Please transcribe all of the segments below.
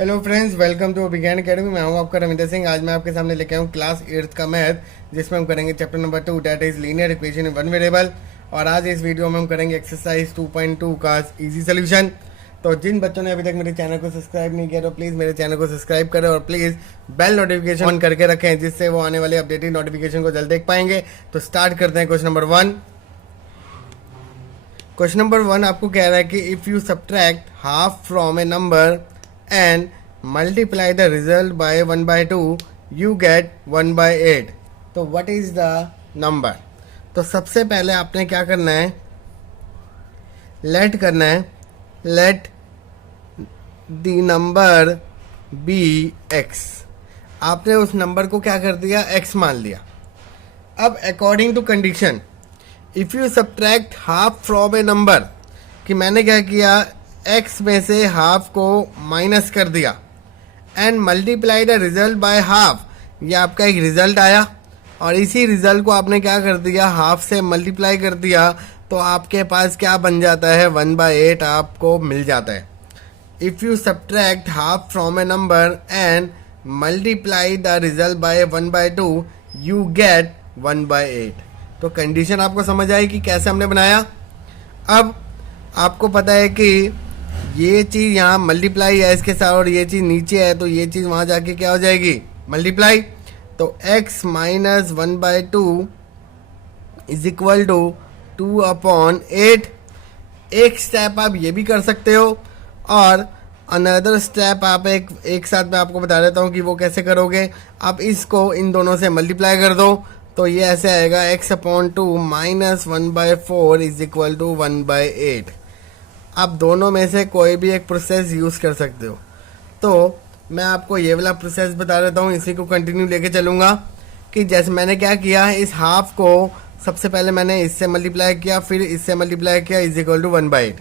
Hello friends, welcome to विज्ञान academy. मैं हूं आपका रविंदर सिंह। आज मैं आपके सामने लेके आऊँ क्लास 8th का मैथ, जिसमें हम करेंगे chapter number 2, that is linear equation in one variable. और आज इस वीडियो में हम करेंगे एक्सरसाइज 2.2 का इजी सोल्यूशन। तो जिन बच्चों ने अभी तक मेरे चैनल को सब्सक्राइब नहीं किया तो प्लीज़ मेरे चैनल को सब्सक्राइब करें और प्लीज़ बेल नोटिफिकेशन ऑन करके रखें, जिससे वो आने वाले अपडेटेड नोटिफिकेशन को जल्द देख पाएंगे। तो स्टार्ट करते हैं क्वेश्चन नंबर 1। क्वेश्चन नंबर 1 आपको कह रहा है कि if you subtract half from a number and multiply the result by 1/2 you get 1/8। तो व्हाट इज द नंबर? तो सबसे पहले आपने क्या करना है, let the number be X. आपने उस नंबर को क्या कर दिया, एक्स मान लिया। अब according to condition, if you subtract half from a number, कि मैंने क्या किया, एक्स में से हाफ को माइनस कर दिया, and multiply the result by half, ये आपका एक रिजल्ट आया और इसी रिजल्ट को आपने क्या कर दिया, हाफ से मल्टीप्लाई कर दिया, तो आपके पास क्या बन जाता है, 1/8 आपको मिल जाता है। If you subtract half from a number and multiply the result by 1/2 you get 1/8। तो कंडीशन आपको समझ आई कि कैसे हमने बनाया। अब आपको पता है कि ये चीज़ यहाँ मल्टीप्लाई है इसके साथ और ये चीज़ नीचे है, तो ये चीज़ वहाँ जाके क्या हो जाएगी, मल्टीप्लाई। तो x minus 1/2 is equal to 2/8। एक स्टेप आप ये भी कर सकते हो और अनदर स्टेप आप एक साथ में आपको बता देता हूँ कि वो कैसे करोगे। आप इसको इन दोनों से मल्टीप्लाई कर दो, तो ये ऐसे आएगा x/2 minus 1/4 is equal to 1/8। आप दोनों में से कोई भी एक प्रोसेस यूज़ कर सकते हो। तो मैं आपको ये वाला प्रोसेस बता देता हूँ, इसी को कंटिन्यू लेके चलूँगा। कि जैसे मैंने क्या किया, इस हाफ को सबसे पहले मैंने इससे मल्टीप्लाई किया, फिर इससे मल्टीप्लाई किया, इज इक्वल टू 1/8।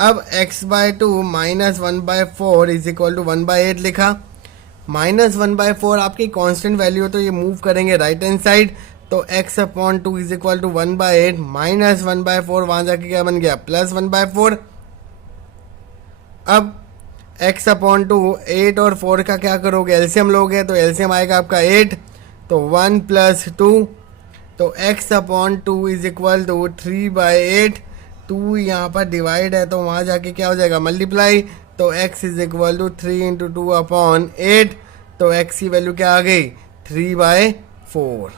अब x/2 minus 1/4 is equal to 1/8 लिखा। -1/4 आपकी कांस्टेंट वैल्यू है, तो ये मूव करेंगे राइट हैंड साइड, तो x/2 is equal to 1/8 minus 1/4 वहाँ जाके क्या बन गया, प्लस 1/4। अब x/2 8 और 4 का क्या करोगे, एलसीएम लोगे, तो एलसीएम आएगा आपका 8, तो 1 + 2, तो x/2 इज इक्वल टू 3/8। 2 यहाँ पर डिवाइड है, तो वहाँ जाके क्या हो जाएगा, मल्टीप्लाई, तो x इज इक्वल टू 3 × 2/8, तो x की वैल्यू क्या आ गई, 3/4।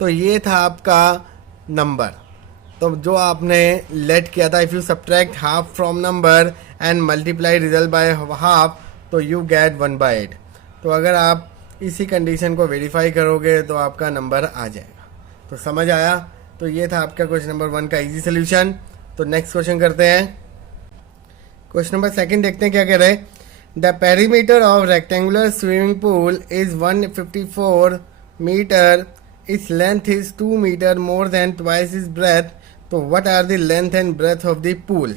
तो ये था आपका नंबर। तो जो आपने लेट किया था, if you subtract half from number and multiply result by half, तो यू गेट 1/8। तो अगर आप इसी कंडीशन को वेरीफाई करोगे तो आपका नंबर आ जाएगा। तो समझ आया? तो ये था आपका क्वेश्चन नंबर 1 का इजी सोल्यूशन। तो नेक्स्ट क्वेश्चन करते हैं। क्वेश्चन नंबर 2 देखते हैं क्या कह रहे हैं। The perimeter of rectangular swimming pool is 154 meter, its length is 2 meter more than twice its breadth, तो what are the length and breadth of the pool?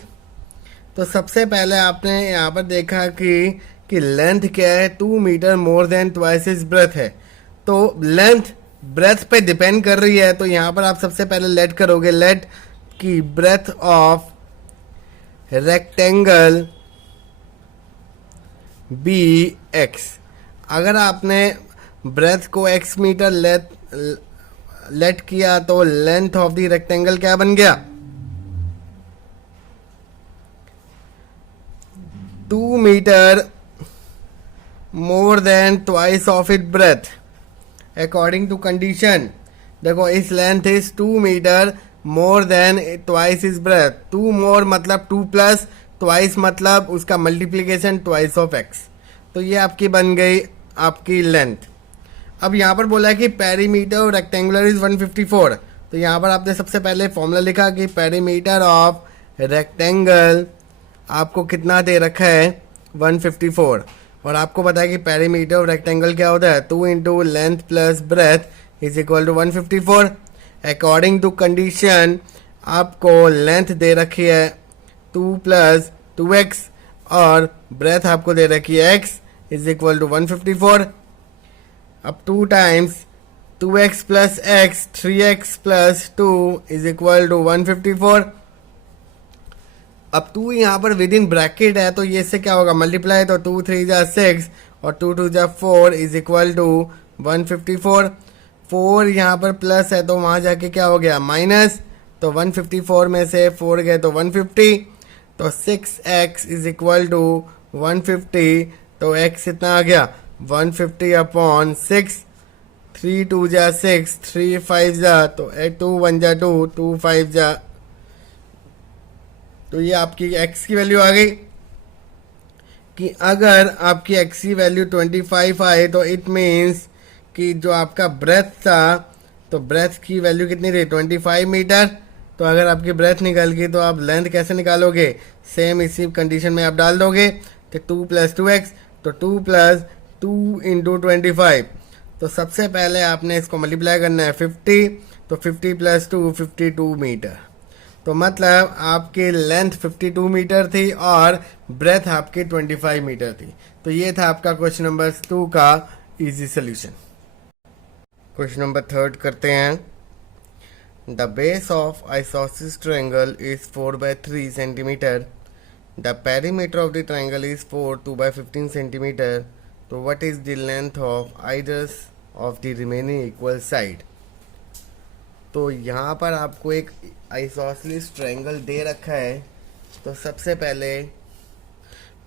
तो सबसे पहले आपने यहाँ पर देखा कि लेंथ क्या है, 2 meter more than twice is breadth है। तो लेंथ ब्रेथ पे डिपेंड कर रही है, तो यहाँ पर आप सबसे पहले लेट करोगे, लेट की breadth of rectangle be X. अगर आपने ब्रेथ को x मीटर लेट किया, तो लेंथ ऑफ द रेक्टेंगल क्या बन गया, 2 meter more than twice of it breadth according to condition. देखो, इस length is 2 meter more than twice is breadth. 2 more मतलब 2 प्लस, ट्वाइस मतलब उसका मल्टीप्लीकेशन ट्वाइस ऑफ x। तो ये आपकी बन गई आपकी लेंथ। अब यहाँ पर बोला है कि पेरीमीटर रेक्टेंगुलर इज 154। तो यहाँ पर आपने सबसे पहले फॉर्मूला लिखा कि पेरीमीटर ऑफ रेक्टेंगल आपको कितना दे रखा है, 154। और आपको पता है कि पेरीमीटर ऑफ रेक्टेंगल क्या होता है, 2 × length plus breadth is equal to 154। According to condition आपको लेंथ दे रखी है 2 + 2x और ब्रेथ आपको दे रखी है x इज इक्वल टू 154। अब 2 times 2x + x, 3x + 2 is equal to 154। अब 2 यहाँ पर विद इन ब्रैकेट है, तो ये इससे क्या होगा, मल्टीप्लाई, तो 2 3 जा 6 और 2 2 जा 4 इज इक्वल टू 154। 4 यहाँ पर प्लस है तो वहाँ जाके क्या हो गया माइनस, तो 154 में से 4 गए तो 150, तो 6x इज इक्वल टू 150, तो x इतना आ गया 150 अपॉन 6, 3 2 जा 6, 3 5 जा, तो 2 1 जा 2, 2 5 जा, तो ये आपकी x की वैल्यू आ गई। कि अगर आपकी x की वैल्यू 25 आए तो इट मीन्स कि जो आपका ब्रेथ था, तो ब्रेथ की वैल्यू कितनी रही 25 मीटर। तो अगर आपकी ब्रेथ निकल गई तो आप लेंथ कैसे निकालोगे, सेम इसी कंडीशन में आप डाल दोगे, तो 2 + 2x, तो 2 + 2 इंटू 25, तो सबसे पहले आपने इसको मल्टीप्लाई करना है 50, तो 50 + 2 52 मीटर। तो मतलब आपकी लेंथ 52 मीटर थी और ब्रेथ आपकी 25 मीटर थी। तो ये था आपका क्वेश्चन नंबर 2 का इजी सोल्यूशन। क्वेश्चन नंबर 3 करते हैं। The base of isosceles triangle is 4/3 centimetre. The perimeter of the triangle is 4 2/15 centimetre. तो what is the length of either of the remaining equal side. तो यहाँ पर आपको एक isosceles triangle दे रखा है। तो सबसे पहले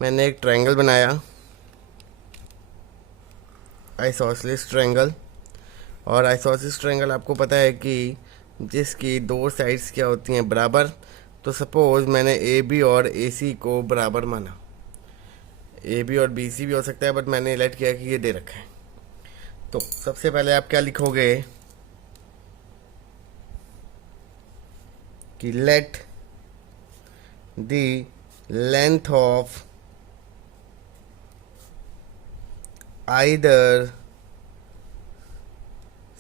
मैंने एक ट्रायंगल बनाया, आइसोसेलेस ट्रायंगल। और आइसोसेलेस ट्रायंगल आपको पता है कि जिसकी दो साइड्स क्या होती हैं बराबर। तो सपोज मैंने ए बी और ए सी को बराबर माना, ए बी और बी सी भी हो सकता है, बट मैंने लेट किया कि ये दे रखा है। तो सबसे पहले आप क्या लिखोगे कि let the length of either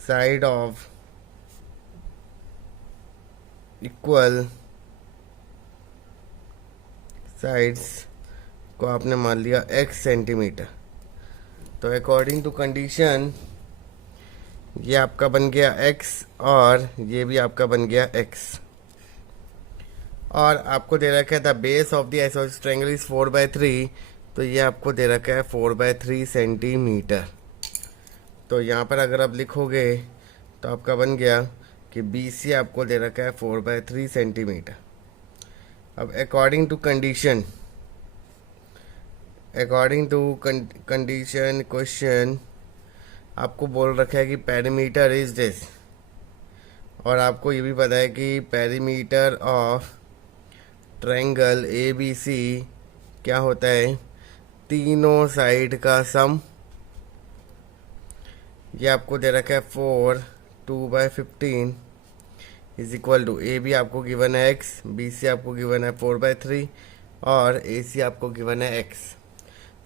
side of equal sides को आपने मान लिया x सेंटीमीटर। तो अकॉर्डिंग टू कंडीशन ये आपका बन गया x और ये भी आपका बन गया x। और आपको दे रखा है the base of the isosceles triangle is 4/3, तो ये आपको दे रखा है 4/3 सेंटीमीटर। तो यहाँ पर अगर आप लिखोगे तो आपका बन गया कि बी सी आपको दे रखा है 4/3 सेंटीमीटर। अब अकॉर्डिंग टू कंडीशन क्वेश्चन आपको बोल रखा है कि पेरीमीटर इज दिस, और आपको ये भी पता है कि perimeter of triangle A B C क्या होता है, तीनों साइड का सम। ये आपको दे रखा है 4 2/15 is equal to A B आपको गिवन है x, बी सी आपको गिवन है 4/3 और ए सी आपको गिवन है x।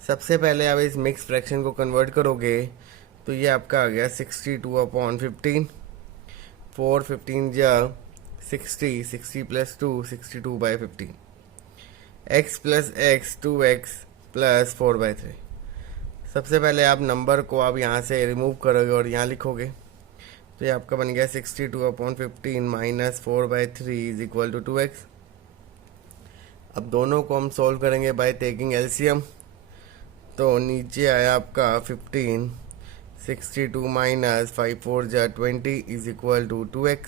सबसे पहले आप इस मिक्स फ्रैक्शन को कन्वर्ट करोगे तो ये आपका आ गया 62/15, 4 15 जा 60, 60 + 2 62/15, x + x 2x + 4/3। सबसे पहले आप नंबर को आप यहाँ से रिमूव करोगे और यहाँ लिखोगे, तो ये आपका बन गया 62/15 - 4/3 इज इक्वल टू 2x। अब दोनों को हम सॉल्व करेंगे बाय टेकिंग एलसीएम। तो नीचे आया आपका 15, 62 - 5 4 जा 20 इज इक्वल टू 2x।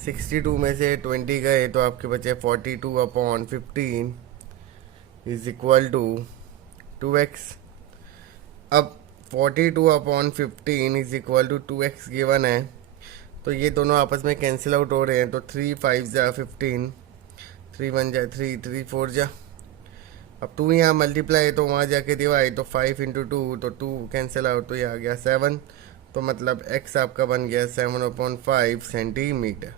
62 में से 20 गए तो आपके बचे 42/15 इज इक्वल टू 2x। अब 42/15 is equal to 2x given है, तो ये दोनों आपस में कैंसिल आउट हो रहे हैं। तो 3 5 जा 15, 3 1 जा 3, 3 4 जा। अब 2 यहाँ मल्टीप्लाई तो वहाँ जाके डिवाइड, तो 5 × 2 तो 2 कैंसिल आउट, तो ये आ गया 7। तो मतलब x आपका बन गया 7/5 सेंटीमीटर।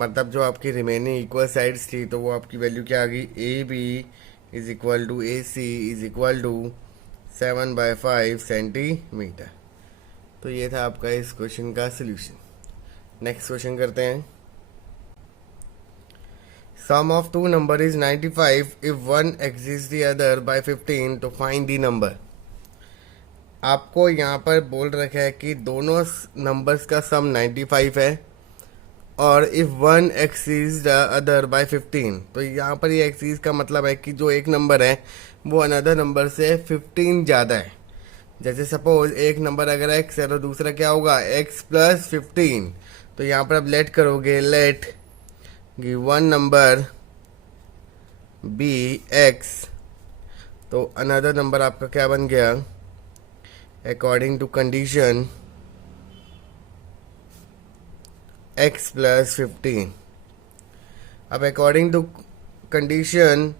मतलब जो आपकी रिमेनिंग इक्वल साइड्स थी तो वो आपकी वैल्यू क्या आ गई, A B is equal to A C is equal to 7/5 centimetre. तो ये था आपका इस क्वेश्चन का सोल्यूशन। नेक्स्ट क्वेश्चन करते हैं। Sum of two number is 95 if one exist the other by 15 तो फाइंड द नंबर। आपको यहाँ पर बोल रखा है कि दोनों नंबर्स का सम 95 है और if one exceeds the other by 15, तो यहाँ पर ये एक्सीज का मतलब है कि जो एक नंबर है वो अनदर नंबर से 15 ज़्यादा है। जैसे सपोज एक नंबर अगर x है तो दूसरा क्या होगा x प्लस 15। तो यहाँ पर आप लेट करोगे, let one number be x, तो अनदर नंबर आपका क्या बन गया according to condition x plus 15। अब अकॉर्डिंग टू कंडीशन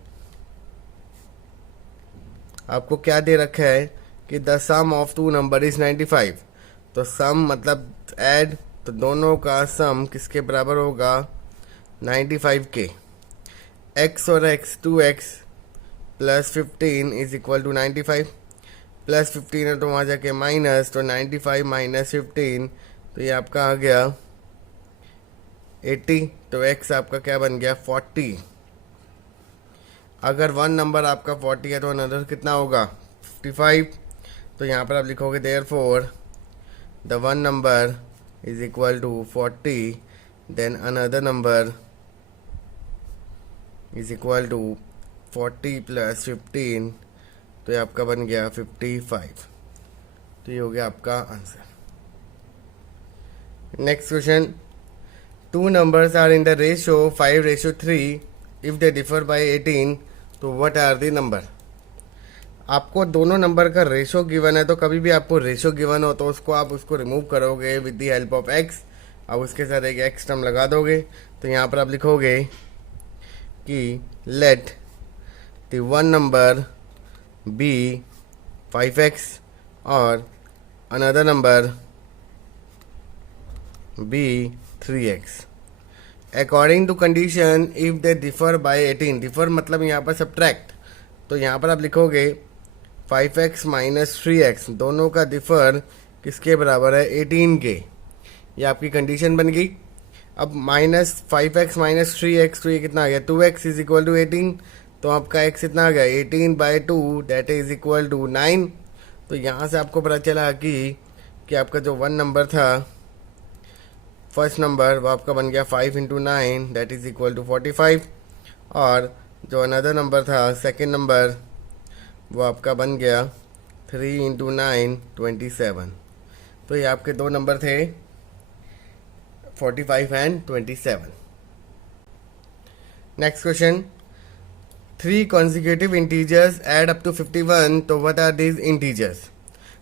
आपको क्या दे रखा है कि the sum of two number is 95। तो सम मतलब ऐड, तो दोनों का सम किसके बराबर होगा 95 के। x और x 2x plus 15 is equal to 95, plus 15 है तो वहाँ जाके माइनस, तो 95 माइनस 15, तो ये आपका आ गया 80। तो x आपका क्या बन गया 40। अगर वन नंबर आपका 40 है तो अनदर कितना होगा 55। तो यहाँ पर आप लिखोगे therefore the one number is equal to 40, then another number is equal to 40 plus 15, तो ये आपका बन गया 55। तो ये हो गया आपका answer. Next question, two numbers are in the ratio 5:3 if they differ by 18, तो व्हाट आर द नंबर। आपको दोनों नंबर का रेशो गिवन है, तो कभी भी आपको रेशो गिवन हो तो उसको रिमूव करोगे with the help of x. अब उसके साथ एक एक्स टर्म लगा दोगे, तो यहाँ पर आप लिखोगे कि let the one number be 5x और another number be 3x according to condition if they differ by 18। Differ मतलब यहाँ पर सब्ट्रैक्ट, तो यहाँ पर आप लिखोगे 5x माइनस 3x, दोनों का डिफर किसके बराबर है 18 के। ये आपकी कंडीशन बन गई। अब माइनस 5x माइनस 3x, तो ये कितना आ गया 2x इज इक्वल टू 18। तो आपका x कितना आ गया 18/2, दैट इज इक्वल टू 9। तो यहाँ से आपको पता चला कि आपका जो वन नंबर था फर्स्ट नंबर वो आपका बन गया 5 × 9, दैट इज इक्वल टू 45। और जो अनदर नंबर था सेकंड नंबर वो आपका बन गया 3 × 9 27। तो ये आपके दो नंबर थे 45 and 27। Next question, 3 consecutive integers add up to 51, तो what are these integers।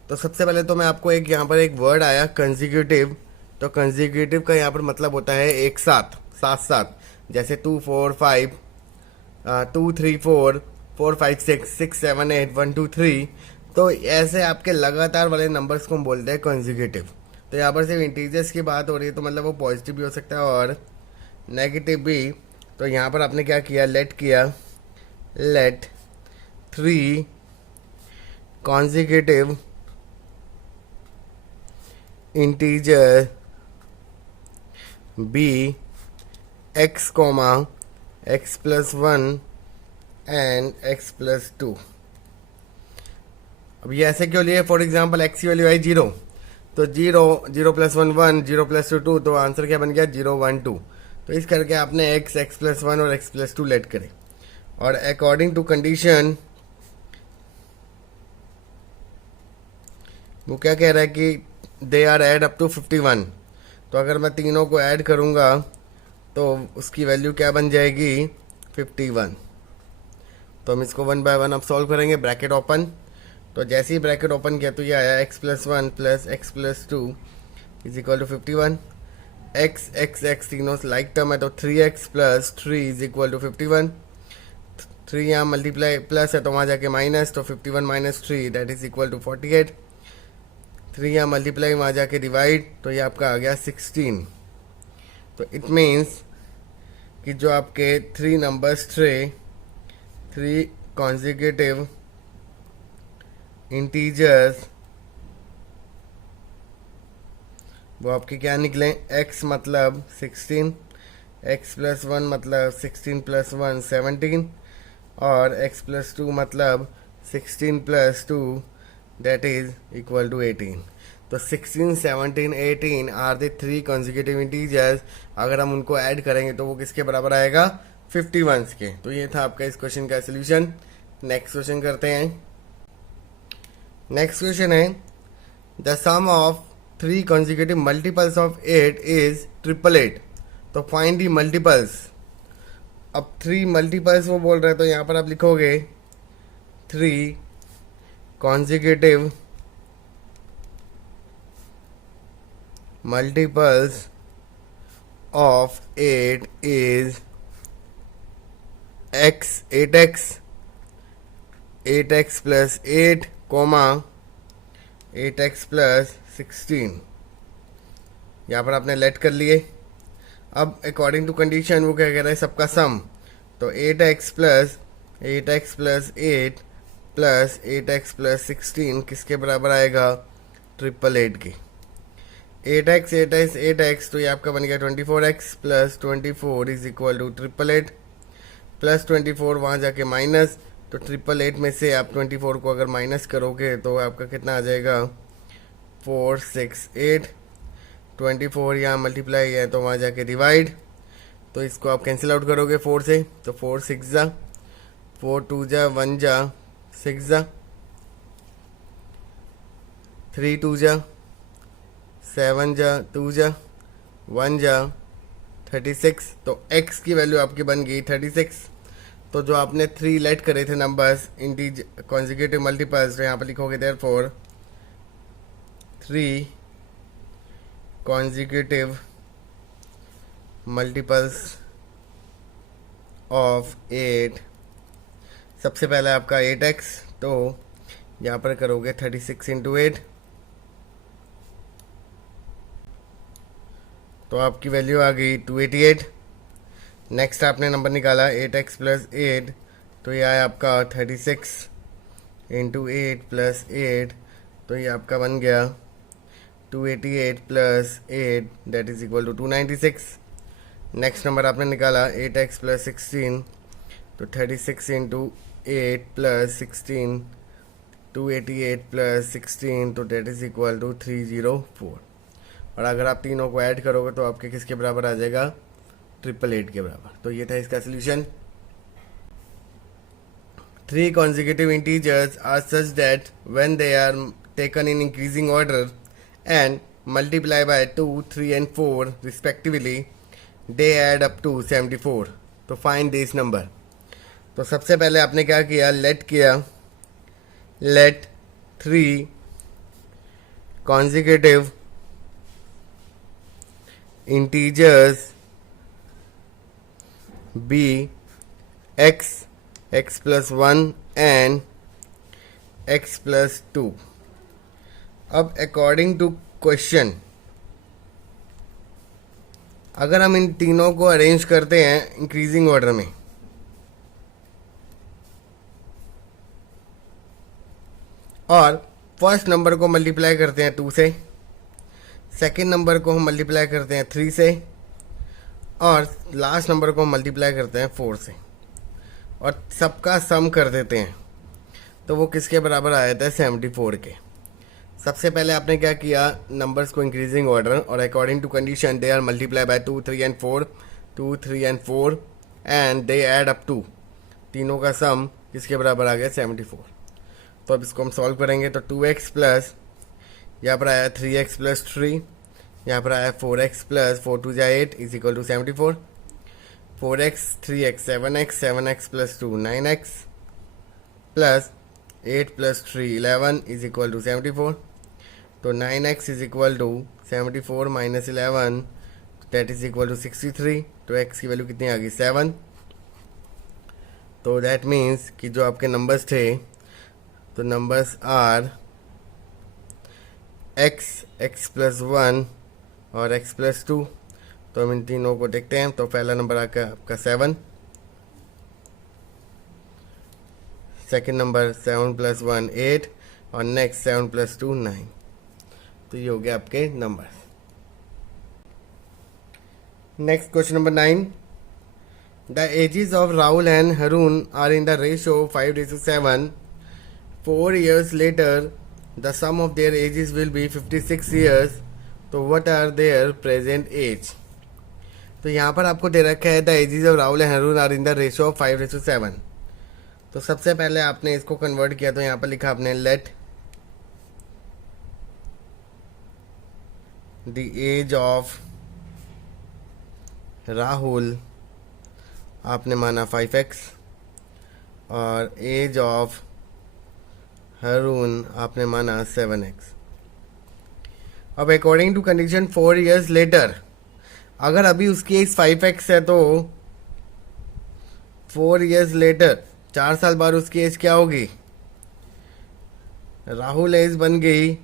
तो सबसे पहले तो मैं आपको यहाँ पर एक वर्ड आया कंजिक्यूटिव। तो कंजिक्यूटिव का यहाँ पर मतलब होता है एक साथ, साथ साथ, जैसे 2 4 5 2 3 4 4 5 6 6 7 8 1 2 3। तो ऐसे आपके लगातार वाले नंबर्स को हम बोलते हैं कंजिक्यूटिव। तो यहाँ पर सिर्फ इंटीजर्स की बात हो रही है, तो मतलब वो पॉजिटिव भी हो सकता है और नेगेटिव भी। तो यहाँ पर आपने क्या किया, late 3 consecutive integer be x comma x plus 1 and x plus 2। अब ये ऐसे क्यों लिए, फॉर एग्जाम्पल x की वैल्यू आई 0, तो 0 0 प्लस 1 1 0 प्लस 2 2, तो आंसर क्या बन गया 0 1 2। तो इस करके आपने x प्लस 1 और x प्लस 2 लेट करे। और अकॉर्डिंग टू कंडीशन वो क्या कह रहा है कि they are add up to 51। तो अगर मैं तीनों को ऐड करूँगा तो उसकी वैल्यू क्या बन जाएगी 51। तो हम इसको 1 बाय 1 अब सॉल्व करेंगे। ब्रैकेट ओपन, तो जैसे ही ब्रैकेट ओपन किया तो ये आया x plus 1 plus x plus 2 is equal to 51। x तीनों लाइक टर्म है, तो 3x plus 3 is equal to 51। 3 यहाँ मल्टीप्लाई प्लस है तो वहाँ जाके माइनस, तो 51 minus 3 that is equal to 48। 3 यहाँ मल्टीप्लाई वहाँ जाके डिवाइड, तो ये आपका आ गया 16। तो इट मीन्स कि जो आपके 3 नंबर्स थे, 3 consecutive इंटीजर्स, वो आपके क्या निकले, x मतलब 16, x प्लस 1 मतलब 16 प्लस 1 17, और x प्लस 2 मतलब 16 plus 2 that is equal to 18। तो 16, 17, 18 आर द 3 कॉन्जिक्यूटिव इंटीजर्स। अगर हम उनको ऐड करेंगे तो वो किसके बराबर आएगा? 51 के। तो ये था आपका इस क्वेश्चन का सोल्यूशन। नेक्स्ट क्वेश्चन करते हैं। नेक्स्ट क्वेश्चन है the sum of 3 consecutive multiples of 8 is 888। तो फाइंड दी मल्टीपल्स। अब 3 मल्टीपल्स वो बोल रहे हैं, तो यहाँ पर आप लिखोगे 3 consecutive multiples of 8 is x, 8x, 8x plus 8, comma 8x plus 16। यहाँ पर आपने लेट कर लिए। अब अकॉर्डिंग टू कंडीशन वो क्या कह रहा है? सबका सम। तो 8x plus 8 plus 8x plus 16 किसके बराबर आएगा? 888 के। 8x तो ये आपका बन गया 24x plus 24 is equal to 888 plus 24 वहाँ जाके माइनस। तो 888 में से आप 24 को अगर माइनस करोगे तो आपका कितना आ जाएगा? 468। 24 यहाँ मल्टीप्लाई है तो वहाँ जाके डिवाइड। तो इसको आप कैंसिल आउट करोगे 4 से, तो 4 6 जा, 4 2 जा, 1 जा, 6 जा, 3 2 जा, 7 जा, 2 जा, 1 जा, 36। तो x की वैल्यू आपकी बन गई 36। तो जो आपने 3 लेट करे थे नंबर्स इंटीज कॉन्जिक्यूटिव मल्टीपल्स, तो यहाँ पर लिखोगे देयरफॉर 3 कॉन्जिक्यूटिव मल्टीपल्स ऑफ 8। सबसे पहले आपका 8x, तो यहाँ पर करोगे 36 इंटू 8, तो आपकी वैल्यू आ गई 288। नेक्स्ट आपने नंबर निकाला 8x प्लस 8, तो ये आया आपका 36 इंटू 8 प्लस 8, तो ये आपका बन गया 288 plus 8 that is equal to 296। Next number आपने निकाला 8x प्लस 16, तो 36 इंटू 8 प्लस 16, 288 प्लस 16, तो डेट इज इक्वल टू 304। और अगर आप तीनों को ऐड करोगे तो आपके किसके बराबर आ जाएगा? 888 के बराबर। तो ये था इसका solution. 3 consecutive integers are such that when they are taken in increasing order and multiply by 2, 3 and 4 respectively, they add up to 74. तो find this number। तो सबसे पहले आपने क्या किया? लेट किया, late 3 consecutive integers be x, x plus 1 and x plus 2। अब according to question अगर हम इन तीनों को अरेंज करते हैं इंक्रीजिंग ऑर्डर में, और फर्स्ट नंबर को मल्टीप्लाई करते हैं 2 से, सेकेंड नंबर को हम मल्टीप्लाई करते हैं 3 से, और लास्ट नंबर को हम मल्टीप्लाई करते हैं 4 से, और सबका सम कर देते हैं, तो वो किसके बराबर आया था? 74 के। सबसे पहले आपने क्या किया? नंबर्स को इंक्रीजिंग ऑर्डर, और according to condition they are multiply by 2, 3 and 4, 2, 3 and 4 and they add up to, तीनों का सम किसके बराबर आ गया? 74। तो अब इसको हम सॉल्व करेंगे। तो 2x प्लस यहाँ पर आया 3x प्लस 3, यहाँ पर आया 4x प्लस 4 2 जा 8 is equal to 74। 4x 3x 7x 7x plus 2 9x plus 8 plus 3 11 is equal to 74। तो 9x is equal to 74 minus 11 that is equal to 63। तो x की वैल्यू कितनी आ गई? 7। तो दैट मीन्स कि जो आपके नंबर्स थे, तो numbers are x, x plus 1 और x प्लस 2। तो हम इन तीनों को देखते हैं। तो पहला नंबर आकर आपका 7, सेकेंड नंबर 7 प्लस 1 8, और नेक्स्ट 7 प्लस 2 9। तो ये हो गया आपके number. Next question number 9। The ages of Rahul and Harun are in the ratio 5:7। 4 years later the sum of their ages will be 56 years, तो what are their present age. तो यहाँ पर आपको दे रखा है the ages of Rahul and Harun are in the ratio of 5:7। तो सबसे पहले आपने इसको कन्वर्ट किया, तो यहाँ पर लिखा आपने let the age of Rahul आपने माना 5x और एज ऑफ हरून आपने माना 7x। अब according to condition 4 years later, अगर अभी उसकी एज 5x है तो 4 years लेटर 4 साल बाद उसकी एज क्या होगी। राहुल एज बन गई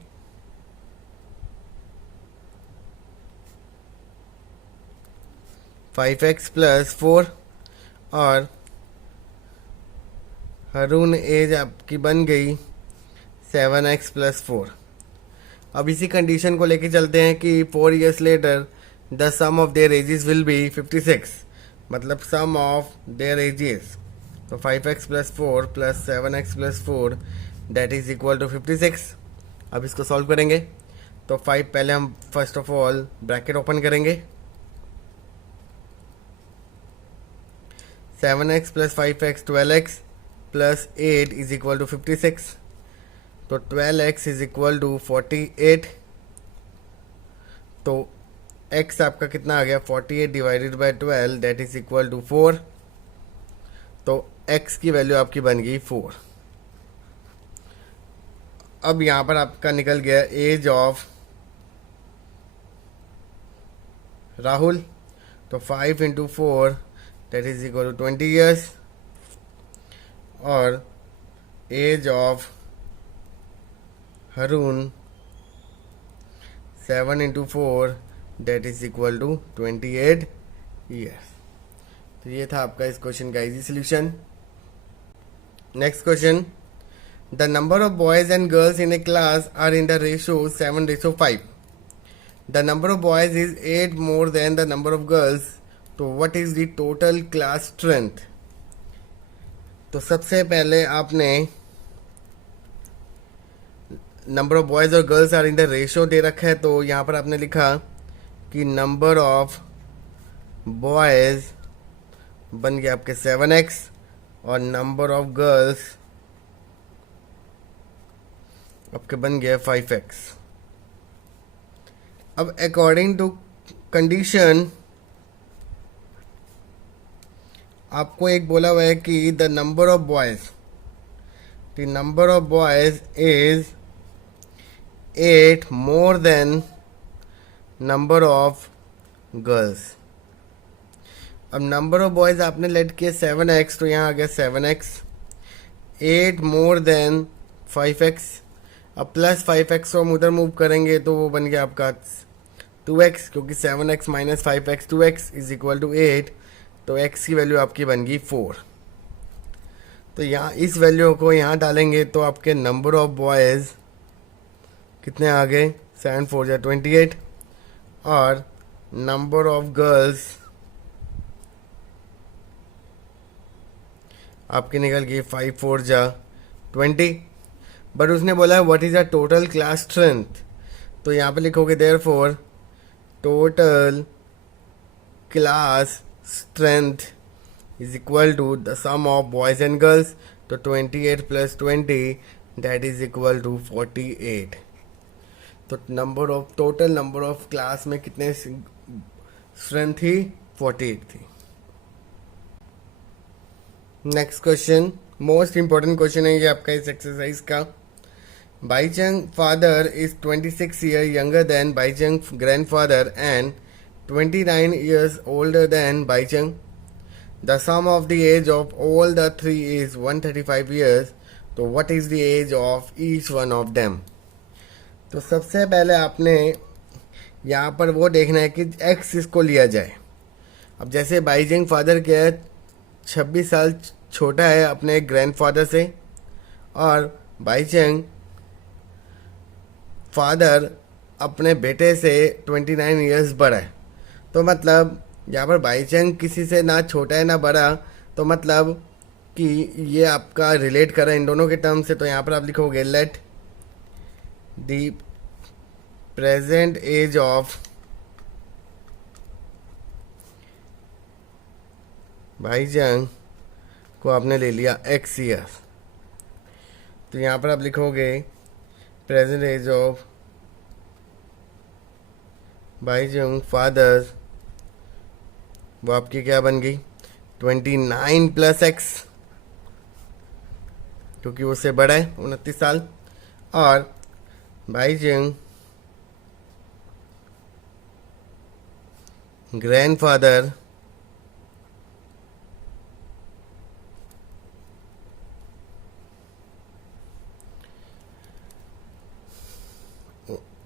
5x + 4 और हरून एज आपकी बन गई 7x + 4। अब इसी कंडीशन को लेके चलते हैं कि 4 years later the sum of their ages will be 56, मतलब सम ऑफ देयर एजेस, तो 5x + 4 + 7x + 4 that is equal to 56। अब इसको सॉल्व करेंगे तो 5 पहले हम first of all bracket open करेंगे, 7x + 5x 12x + 8 is equal to 56, तो 12x इज इक्वल टू 48। तो x आपका कितना आ गया 48 divided by 12 that is equal to 4। तो x की वैल्यू आपकी बन गई 4। अब यहाँ पर आपका निकल गया एज ऑफ राहुल, तो 5 × 4 that is equal to 20 years और age of Harun 7 × 4 that is equal to 28 years। तो ये था आपका इस क्वेश्चन का easy solution. Next question, the number of boys and girls in a class are in the ratio 7:5। The number of boys is 8 more than the number of girls, तो what is the total class strength. तो सबसे पहले आपने number of boys और girls are in the ratio दे रखा है, तो यहाँ पर आपने लिखा कि नंबर ऑफ बॉयज बन गया आपके 7x और नंबर ऑफ गर्ल्स आपके बन गया 5x। अब अकॉर्डिंग टू कंडीशन आपको एक बोला हुआ है कि the number of boys, the number of boys is 8 more than number of girls. अब नंबर ऑफ बॉयज आपने लेट किया 7x, तो यहाँ आ गया 7x, 8 more than 5x। अब प्लस 5x को हम उधर मूव करेंगे तो वो बन गया आपका 2x, क्योंकि 7x - 5x 2x is equal to 8, तो x की वैल्यू आपकी बन गई 4। तो यहाँ इस वैल्यू को यहाँ डालेंगे तो आपके नंबर ऑफ बॉयज़ कितने आ गए 7 × 4 = 28 और नंबर ऑफ गर्ल्स आपकी निकल गई 5 × 4 = 20। बट उसने बोला what is a total class strength, तो यहाँ पे लिखोगे therefore total class strength is equal to the sum of boys and girls, तो 28 + 20 दैट इज इक्वल टू 48। तो टोटल नंबर ऑफ क्लास में कितने स्ट्रेंथ थी 48 थी। Next question most important question है ये आपका इस एक्सरसाइज का। Baichung father is 26 years younger than Baichung grandfather and 29 years older than Baichung. The sum of the age of all the three is 135 years. तो what is the age of each one of them? तो सबसे पहले आपने यहाँ पर वो देखना है कि x इसको लिया जाए। अब जैसे बाईचंग फादर क्या है 26 साल छोटा है अपने ग्रैंडफादर से और बाईचंग फादर अपने बेटे से 29 years बड़ा है। तो मतलब यहाँ पर बाईचंग किसी से ना छोटा है ना बड़ा, तो मतलब कि ये आपका रिलेट कर रहा है इन दोनों के टर्म से। तो यहाँ पर आप लिखोगे let the present age of भाईजान को आपने ले लिया x ईयर्स, तो यहाँ पर आप लिखोगे प्रेजेंट एज ऑफ भाईजान फादर्स, वो आपकी क्या बन गई 29 प्लस x, क्योंकि उससे बड़ा है 29 साल। और भाईजान ग्रैंडफादर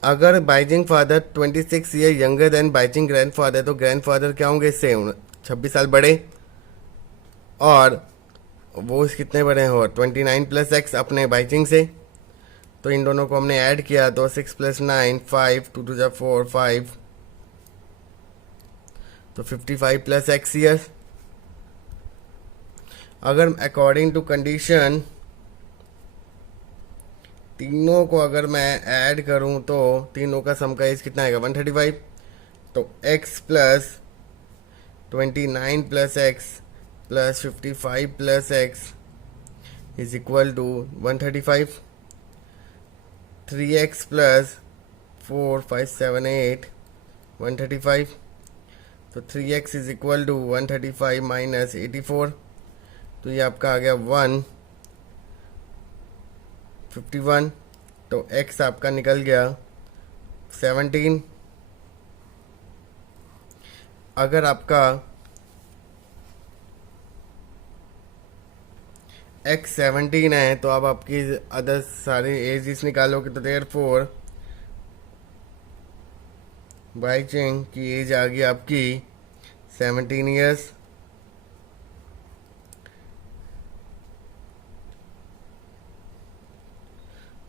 अगर Baichung father 26 year younger than Baichung grandfather, तो ग्रैंडफादर क्या होंगे इससे 26 साल बड़े, और वो कितने बड़े हैं और 29 प्लस एक्स अपने बाइजिंग से। तो इन दोनों को हमने ऐड किया तो 6 प्लस 9 5 2 2 4 5, तो 55 प्लस एक्स ईयर्स। अगर अकॉर्डिंग टू कंडीशन तीनों को अगर मैं ऐड करूं तो तीनों का सम का एज कितना आएगा 135, तो x plus 29 plus x plus 55 plus x is equal to 135। 3x plus 4 5 7 8 135, तो 3x is equal to 135 minus 84, तो ये आपका आ गया 151, तो x आपका निकल गया 17। अगर आपका x 17 है तो आप आपकी अदर सारी एजेस निकालोगे, तो देयर फोर बाइजिंग की एज आ गई आपकी 17 ईयर्स।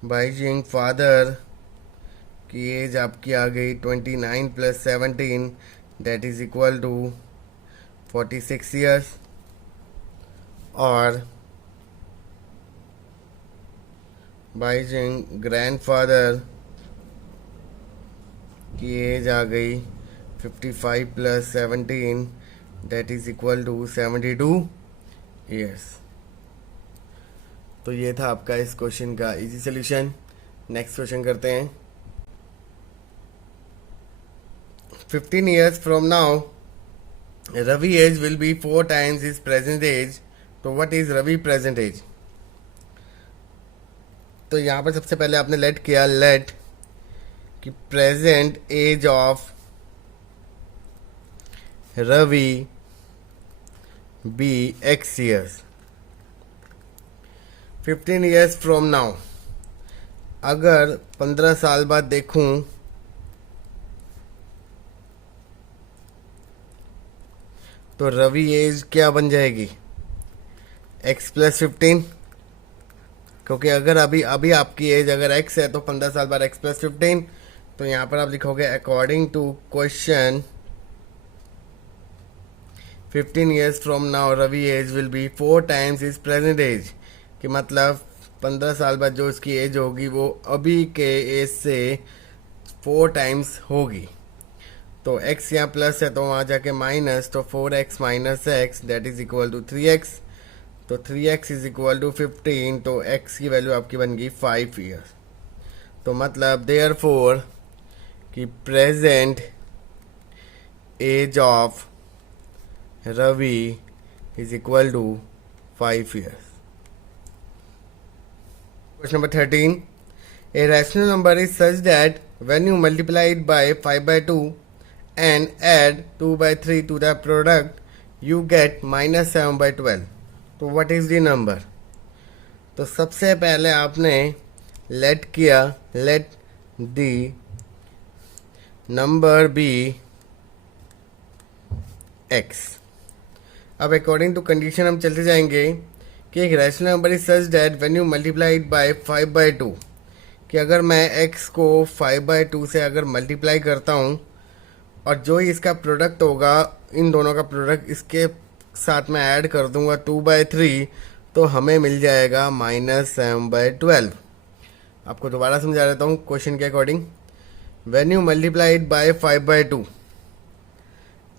बाइजिंग फादर की एज आपकी आ गई 29 plus 17 that is equal to 46 years. और बाइजिंग ग्रैंडफादर की एज आ गई 55 plus 17 that is equal to 72 years. तो ये था आपका इस क्वेश्चन का इजी सोल्यूशन। नेक्स्ट क्वेश्चन करते हैं। 15 years from now Ravi age will be 4 times his present age, तो what is Ravi present age? तो यहाँ पर सबसे पहले आपने लेट किया, लेट कि present age of Ravi be x years। 15 years from now, अगर 15 साल बाद देखूं तो रवि एज क्या बन जाएगी x प्लस 15, क्योंकि अगर अभी आपकी एज अगर x है तो 15 साल बाद x प्लस 15, तो यहाँ पर आप लिखोगे according to question 15 years from now Ravi age will be 4 times his present age, कि मतलब 15 साल बाद जो इसकी एज होगी वो अभी के एज से 4 टाइम्स होगी। तो x यहाँ प्लस है तो वहाँ जाके माइनस, तो 4x minus x that is equal to 3x, तो 3x इज इक्वल टू 15, तो x की वैल्यू आपकी बन गई 5 ईयर्स। तो मतलब देयर फोर कि present age of Ravi is equal to 5 years. Question number 13. A rational number is such that when you multiply it by 5 by 2 and add 2 by 3 to the product, you get minus 7 by 12. तो what is the number? तो सबसे पहले आपने let किया, let the number be x। अब according to condition हम चलते जाएंगे कि एक rational number is such that when you multiply it by 5 by 2, कि अगर मैं x को 5 बाय 2 से अगर मल्टीप्लाई करता हूँ और जो ही इसका प्रोडक्ट होगा, इन दोनों का प्रोडक्ट इसके साथ में ऐड कर दूंगा 2 बाय 3, तो हमें मिल जाएगा माइनस 7 बाय 12। आपको दोबारा समझा देता हूँ क्वेश्चन के according. When you multiply it bye 5/2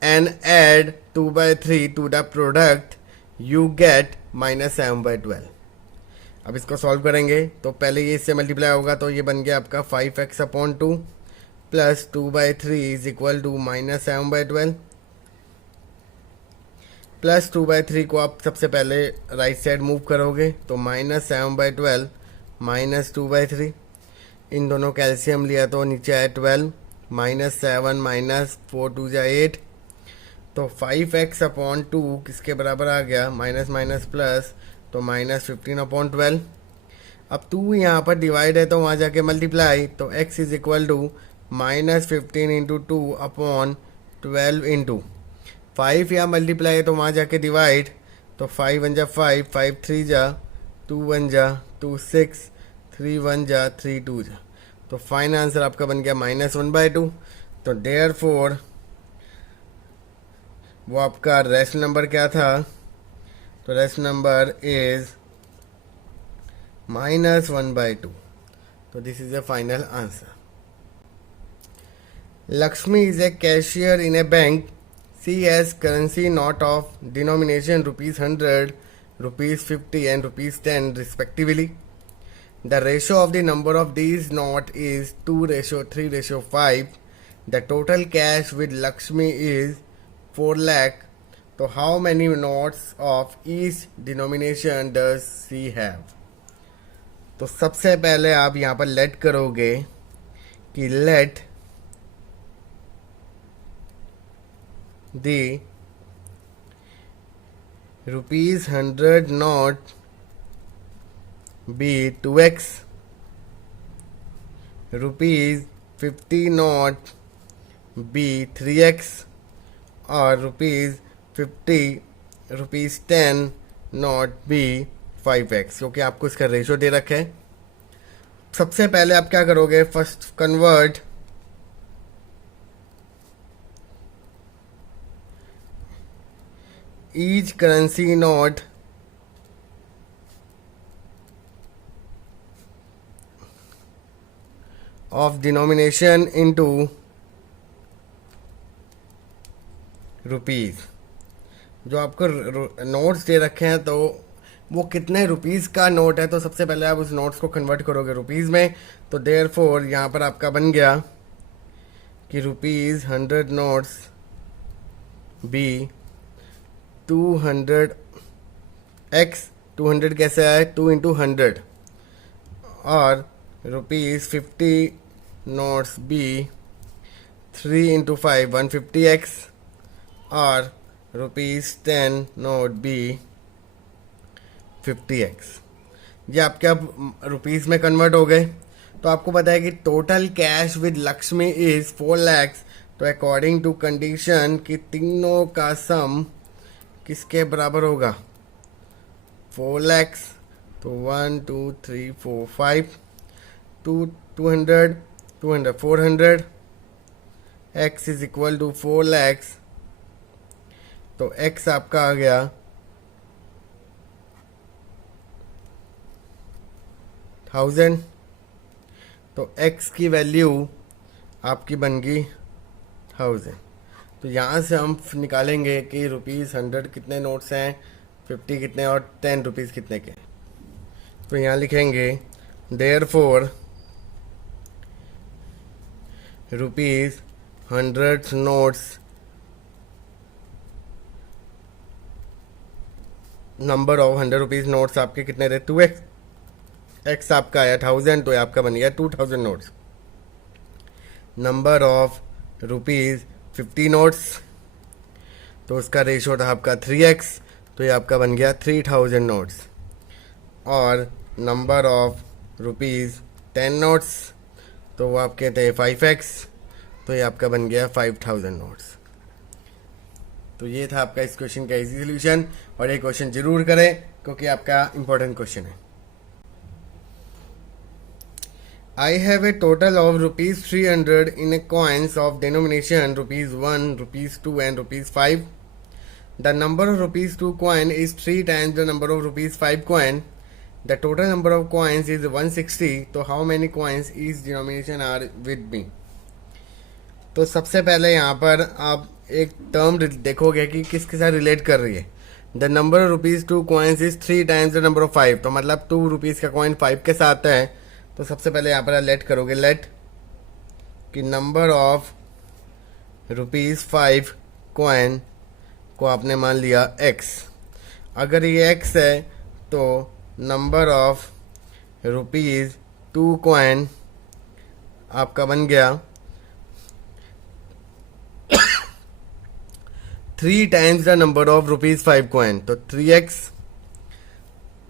and add 2/3 to the product, you get -7/12. अब इसको सॉल्व करेंगे तो पहले ये इससे मल्टीप्लाई होगा तो ये बन गया आपका 5x/2 plus 2/3 is equal to -7/12. Plus 2/3 को आप सबसे पहले राइट साइड मूव करोगे तो -7/12 -2/3. इन दोनों कैल्शियम लिया तो नीचे आया 12 -7 -4 2 जा 8. तो 5x/2 किसके बराबर आ गया, माइनस माइनस प्लस, तो -15/12. अब 2 यहाँ पर डिवाइड है तो वहाँ जाके मल्टीप्लाई, तो x is equal to -15 × 2/12 into 5 यहाँ मल्टीप्लाई है तो वहाँ जाके डिवाइड, तो 5 1 जा 5, 5 3 जा 2 1 जा 2 6, 3 1 जा 3 2 जा. तो फाइनल आंसर आपका बन गया -1/2. तो देयरफॉर वो आपका रेस्ट नंबर क्या था, तो रेस्ट नंबर इज -1/2. तो this is the final answer. Lakshmi is a cashier in a bank. She has currency note of denomination ₹100, ₹50 and ₹10 respectively. The ratio of the number of these notes is 2:3:5. The total cash with Lakshmi is 4 lakh. So how many notes of each denomination does she have? तो सबसे पहले आप यहाँ पर late करोगे कि late the ₹100 note be 2x, ₹50 note be 3x, और ₹10 not be 5x, क्योंकि आपको इसका रेशो दे रखा है. सबसे पहले आप क्या करोगे, first convert each currency note of denomination into rupees. जो आपको नोट्स दे रखे हैं तो वो कितने रुपीज़ का नोट है, तो सबसे पहले आप उस नोट्स को कन्वर्ट करोगे रुपीज़ में. तो देयरफॉर यहाँ पर आपका बन गया कि ₹100 नोट्स बी 200x, 200 कैसे आए, 2 × 100, और ₹50 नोट्स बी 3 × 5 150x, और ₹10 नोट बी 50x. ये आपके अब रुपीज़ में कन्वर्ट हो गए. तो आपको पता है कि total cash with Lakshmi is 4 lakhs. तो अकॉर्डिंग टू कंडीशन कि तीनों का सम किसके बराबर होगा, 4 lakhs. तो 1 2 3 4 5 200 400 x is equal to 4 lakhs. तो x आपका आ गया 1000. तो x की वैल्यू आपकी बन गई 1000. तो यहाँ से हम निकालेंगे कि ₹100 कितने नोट्स हैं, 50 कितने और 10 रुपीज़ कितने के. तो यहाँ लिखेंगे therefore ₹100 notes number of 100 rupees notes आपके कितने थे, 2x. x आपका आया 1000, तो आपका बन गया 2000 नोट्स. नंबर ऑफ ₹50 नोट्स, तो उसका रेशो था आपका 3x, तो ये आपका बन गया 3000 नोट्स. और नंबर ऑफ ₹10 नोट्स, तो वो आपके थे 5x, तो ये आपका बन गया 5000 नोट्स. तो ये था आपका इस क्वेश्चन का इजी सोल्यूशन, और ये क्वेश्चन जरूर करें क्योंकि आपका इंपॉर्टेंट क्वेश्चन है. I have a total of ₹300 in a coins of denomination ₹1, ₹2 and ₹5. The number of ₹2 coin is 3 times the number of ₹5 coin. The total number of coins is 160, तो how many coins is denomination are with me. तो सबसे पहले यहाँ पर आप एक term देखोगे कि किसके साथ रिलेट कर रही है। The number of rupees 2 coins is 3 times the number of 5, तो मतलब 2 रुपीज़ का कॉइन 5 के साथ है। तो सबसे पहले यहाँ पर लेट करोगे, लेट कि नंबर ऑफ रुपीज़ 5 कॉइन को आपने मान लिया x। अगर ये x है तो नंबर ऑफ रुपीज़ 2 कॉइन आपका बन गया 3 times the number of rupees 5 coin, तो 3x।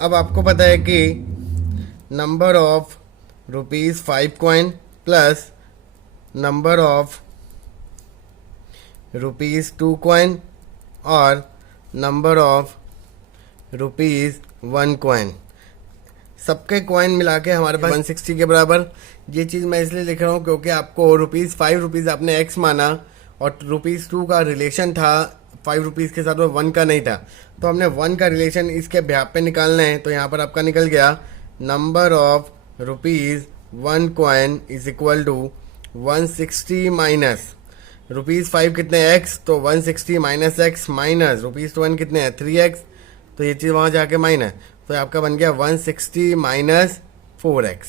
अब आपको पता है कि number of rupees 5 coin plus number of rupees 2 coin और नंबर ऑफ रुपीज़ 1 कॉइन, सबके कॉइन मिला के हमारे पास 160 के बराबर। ये चीज़ मैं इसलिए लिख रहा हूँ क्योंकि आपको रुपीज़ 5 रुपीज़ आपने x माना और रुपीज़ 2 का रिलेशन था 5 रुपीज़ के साथ, वो 1 का नहीं था। तो हमने 1 का रिलेशन इसके ब्याह पे निकालना है। तो यहाँ पर आपका निकल गया number of rupees 1 coin is equal to 160 minus rupees 5 कितने x, तो 160 माइनस x माइनस रुपीज़ 1 कितने हैं 3x, तो ये चीज़ वहाँ जाके माइनस, तो आपका बन गया 160 माइनस 4x।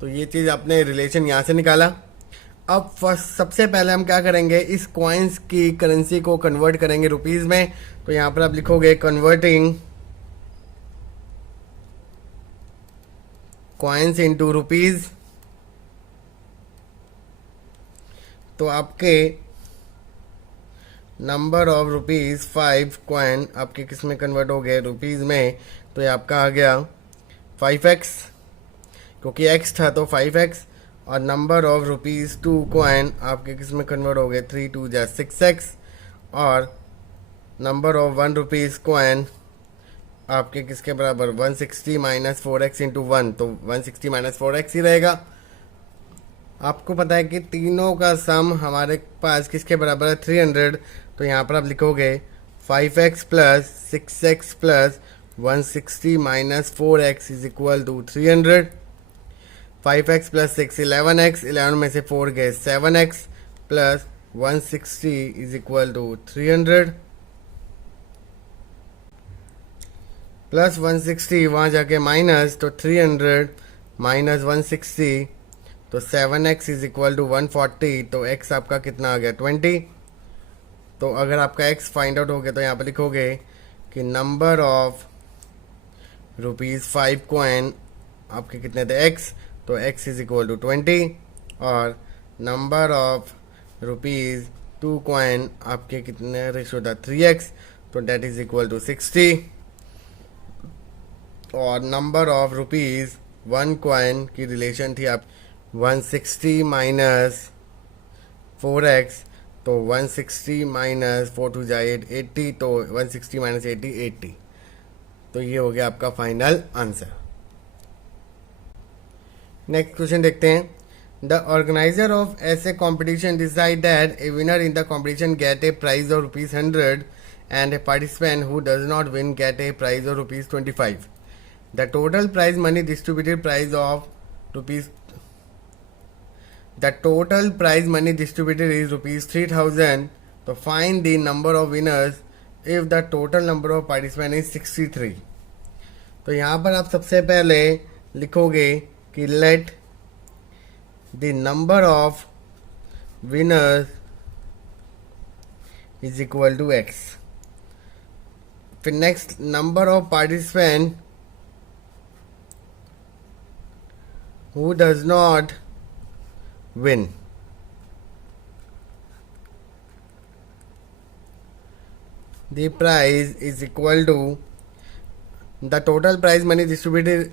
तो ये चीज़ आपने रिलेशन यहाँ से निकाला। अब फर्स्ट सबसे पहले हम क्या करेंगे, इस कॉइन्स की करेंसी को कन्वर्ट करेंगे रुपीज़ में। तो यहाँ पर आप लिखोगे कन्वर्टिंग कॉइन्स इनटू रुपीज़। तो आपके नंबर ऑफ रुपीज़ 5 कॉइन आपके किस में कन्वर्ट हो गए, रुपीज़ में। तो ये आपका आ गया 5x, क्योंकि x था तो 5x, और नंबर ऑफ रुपीज़ 2 कॉइन आपके किस में कन्वर्ट हो गए 3 2 जा 6x, और नंबर ऑफ 1 रुपीज़ कॉइन आपके किसके बराबर 160 माइनस 4x इंटू 1, तो 160 माइनस 4x ही रहेगा। आपको पता है कि तीनों का सम हमारे पास किसके बराबर है 300। तो यहाँ पर आप लिखोगे 5x plus 6x plus 160 minus 4x is equal to 300। 5x plus 6 11x, 11 में से 4 गए 7x plus 160 is equal to 300 plus 160 वहाँ जाके माइनस, तो 300 माइनस 160, तो 7x इज इक्वल टू 140। तो x आपका कितना आ गया 20। तो अगर आपका x फाइंड आउट हो गया तो यहाँ पर लिखोगे कि नंबर ऑफ रुपीज़ 5 कॉइन आपके कितने थे x, तो x इज इक्वल टू 20, और नंबर ऑफ रुपीज़ 2 कॉइन आपके कितने रेशो था 3x, तो डेट इज इक्वल टू 60, और नंबर ऑफ रुपीज़ 1 कॉइन की रिलेशन थी आप 160 माइनस 4x, तो 160 माइनस 4 टू जा 8 80, तो 160 माइनस 80 80। तो ये हो गया आपका फाइनल आंसर। नेक्स्ट क्वेश्चन देखते हैं। द ऑर्गेनाइजर ऑफ ऐसे competition decide that a winner in the competition get a prize of ₹100 and a participant who does not win get a prize of ₹25। The total prize money distributed prize of rupees The total prize money distributed is ₹3,000. So find the number of winners if the total number of participants is 63. तो यहाँ पर आप सबसे पहले लिखोगे कि let the number of winners is equal to x. फिर next number of participants who does not win. The prize is equal to the total prize money distributed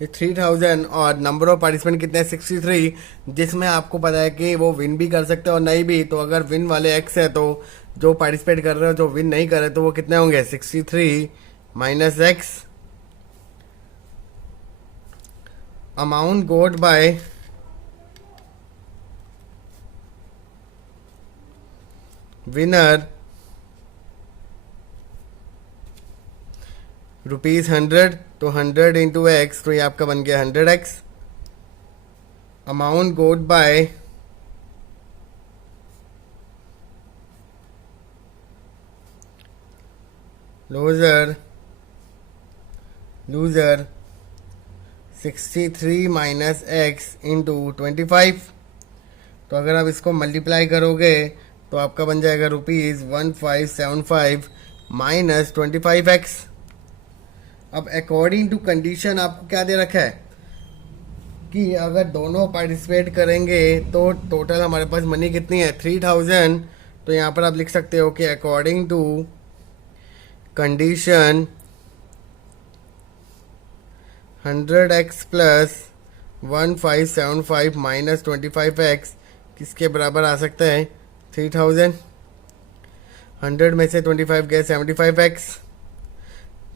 is 3000 और नंबर ऑफ पार्टिसिपेंट कितने 63, जिसमें आपको पता है कि वो win भी कर सकते हैं और नहीं भी। तो अगर विन वाले x है तो जो पार्टिसिपेट कर रहे हो जो विन नहीं कर रहे तो वो कितने होंगे 63 minus x amount got by winner ₹100, तो 100 इंटू एक्स, तो ये आपका बन गया 100x। Amount got by loser 63 minus x into 25। तो अगर आप इसको मल्टीप्लाई करोगे तो आपका बन जाएगा ₹1575 माइनस 25x। अब अकॉर्डिंग टू कंडीशन आपको क्या दे रखा है कि अगर दोनों पार्टिसिपेट करेंगे तो टोटल हमारे पास मनी कितनी है, 3000। तो यहाँ पर आप लिख सकते हो कि according to condition 100x plus 1575 minus 25x किसके बराबर आ सकता है, 3000। 100 में से 25 गए 75x,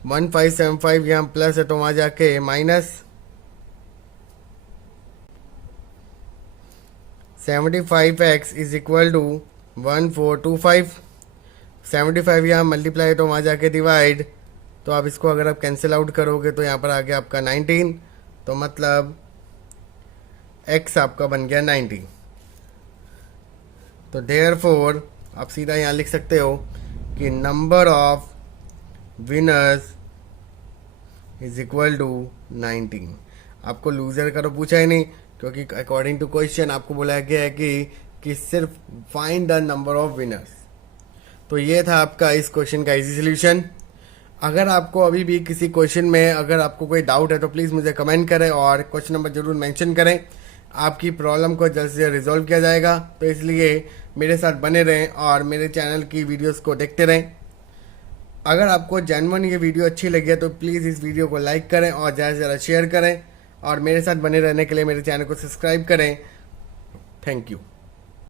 1575 यहाँ प्लस है तो वहाँ जाके minus 75x is equal to 1425। 75 यहाँ मल्टीप्लाई है तो वहाँ जाके डिवाइड, तो आप इसको अगर आप कैंसिल आउट करोगे तो यहाँ पर आ गया आपका 19, तो मतलब x आपका बन गया 90। तो देयरफॉर आप सीधा यहाँ लिख सकते हो कि number of winners is equal to 19। आपको लूजर का तो पूछा ही नहीं, क्योंकि अकॉर्डिंग टू क्वेश्चन आपको बोला गया है कि सिर्फ find the number of winners. तो ये था आपका इस क्वेश्चन का इजी सॉल्यूशन। अगर आपको अभी भी किसी क्वेश्चन में अगर आपको कोई डाउट है तो प्लीज़ मुझे कमेंट करें और क्वेश्चन नंबर जरूर मेंशन करें। आपकी प्रॉब्लम को जल्द से रिजॉल्व किया जाएगा, तो इसलिए मेरे साथ बने रहें और मेरे चैनल की वीडियोस को देखते रहें। अगर आपको जेन्युइन ये वीडियो अच्छी लगी है तो प्लीज़ इस वीडियो को लाइक करें और ज़्यादा से ज़्यादा शेयर करें और मेरे साथ बने रहने के लिए मेरे चैनल को सब्सक्राइब करें। Thank you.